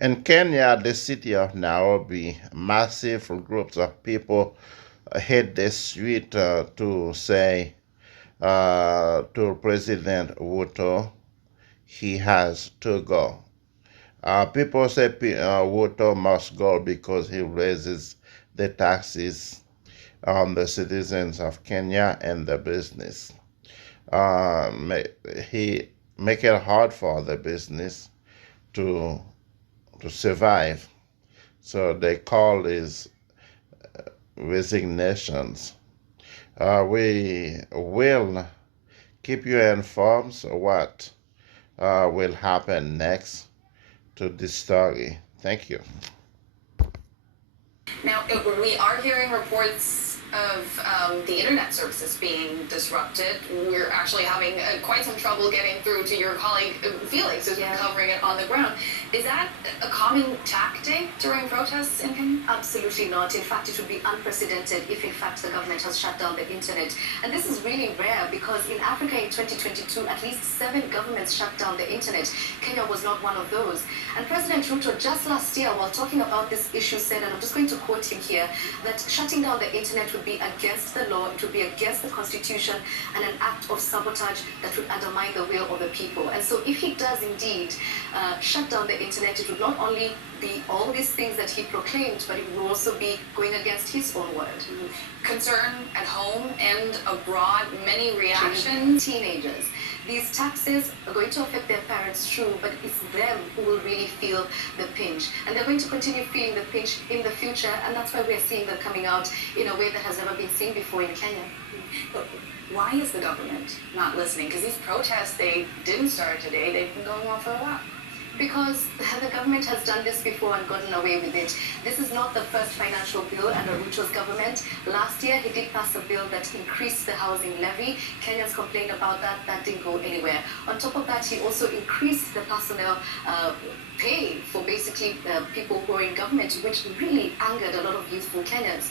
In Kenya, the city of Nairobi, massive groups of people hit the street to say to President Ruto he has to go. People say Ruto must go because he raises the taxes on the citizens of Kenya and the business. Uh, he make it hard for the business to to survive. So they call his resignations. We will keep you informed what will happen next to this story. Thank you. Now, we are hearing reports of the internet services being disrupted. We're actually having quite some trouble getting through to your colleague Felix, who's been covering it on the ground. Is that a common tactic during protests in Kenya? Absolutely not. In fact, it would be unprecedented if, in fact, the government has shut down the internet. And this is really rare because in Africa in 2022, at least 7 governments shut down the internet. Kenya was not one of those. And President Ruto just last year, while talking about this issue, said, and I'm just going to quote him here, that shutting down the internet would be against the law, it would be against the constitution, and an act of sabotage that would undermine the will of the people. And so if he does indeed shut down the internet, it would not only be all these things that he proclaimed, but it will also be going against his own word. Concern at home and abroad, many reactions. Teenagers. These taxes are going to affect their parents, true, but it's them who will really feel the pinch. And they're going to continue feeling the pinch in the future, and that's why we're seeing them coming out in a way that has never been seen before in Kenya. But why is the government not listening? Because these protests, they didn't start today, they've been going on for a while. Because the government has done this before and gotten away with it. This is not the first financial bill under Ruto's government. Last year, he did pass a bill that increased the housing levy. Kenyans complained about that. That didn't go anywhere. On top of that, he also increased the personnel pay for basically people who are in government, which really angered a lot of youthful Kenyans.